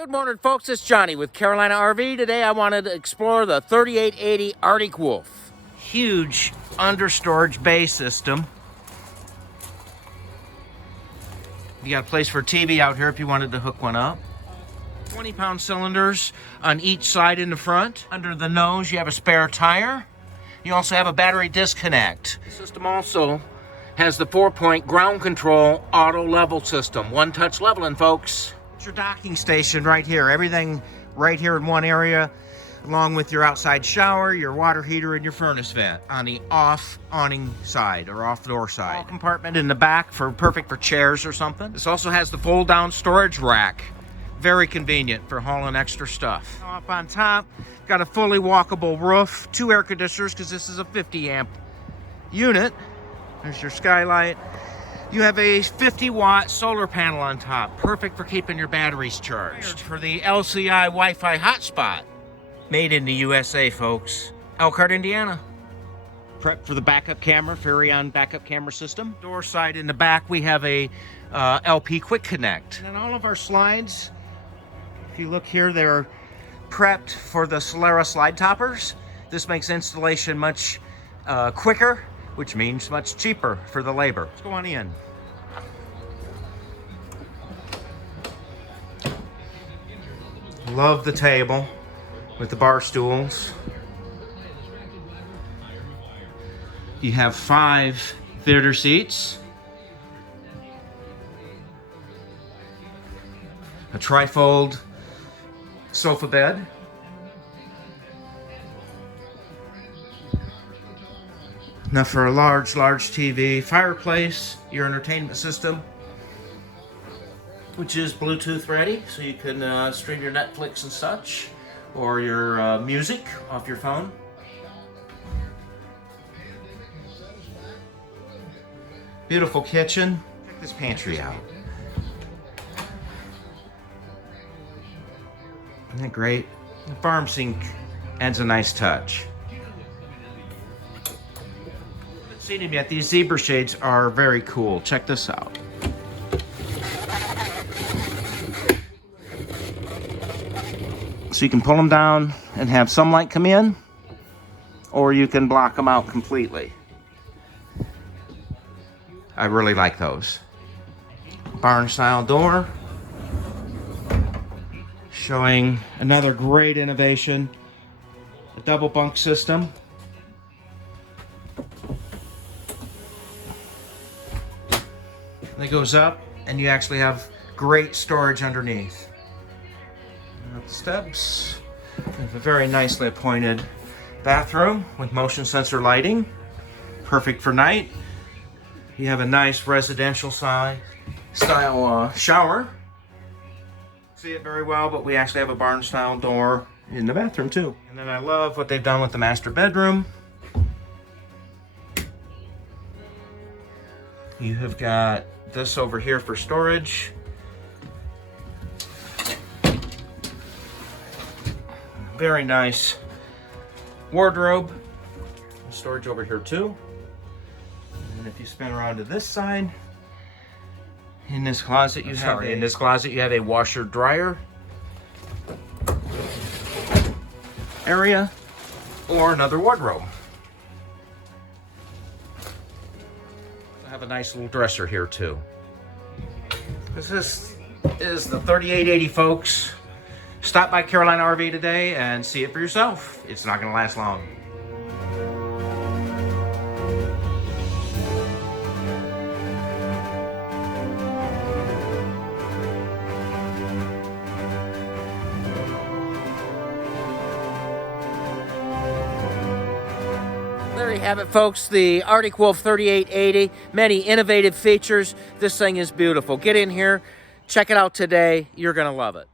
Good morning, folks. It's Johnny with Carolina RV. Today I wanted to explore the 3880 Artic Wolf. Huge under-storage bay system. You got a place for a TV out here if you wanted to hook one up. 20-pound cylinders on each side in the front. Under the nose, you have a spare tire. You also have a battery disconnect. The system also has the 4-point ground control auto level system. One-touch leveling, folks. It's your docking station right here. Everything right here in one area, along with your outside shower, your water heater, and your furnace vent on the off awning side or off door side. Small compartment in the back perfect for chairs or something. This also has the fold down storage rack. Very convenient for hauling extra stuff. Up on top, got a fully walkable roof, 2 air conditioners because this is a 50 amp unit. There's your skylight. You have a 50-watt solar panel on top, perfect for keeping your batteries charged. For the LCI Wi-Fi hotspot, made in the USA, folks. Elkhart, Indiana. Prep for the backup camera, Furrion backup camera system. Door side in the back, we have a LP Quick Connect. And all of our slides, if you look here, they're prepped for the Solera slide toppers. This makes installation much quicker, which means much cheaper for the labor. Let's go on in. Love the table with the bar stools. You have 5 theater seats. A trifold sofa bed. Now for a large TV, fireplace, your entertainment system, which is Bluetooth ready, so you can stream your Netflix and such, or your music off your phone. Beautiful kitchen. Check this pantry out. Isn't that great? The farm sink adds a nice touch. Seen them yet. These zebra shades are very cool. Check this out. So you can pull them down and have some light come in, or you can block them out completely. I really like those. Barn style door, showing another great innovation, a double bunk system. That goes up, and you actually have great storage underneath. And up the steps, we have a very nicely appointed bathroom with motion sensor lighting, perfect for night. You have a nice residential style shower. See it very well, but we actually have a barn style door in the bathroom too. And then I love what they've done with the master bedroom. You have got this over here for storage. Very nice wardrobe. Storage over here too. And if you spin around to this side, in this closet you have a washer dryer area or another wardrobe. Have a nice little dresser here too. This is the 3880, folks. Stop by Carolina RV today and see it for yourself. It's not going to last long. There you have it, folks, the Artic Wolf 3880. Many innovative features. This thing is beautiful. Get in here, check it out today. You're going to love it.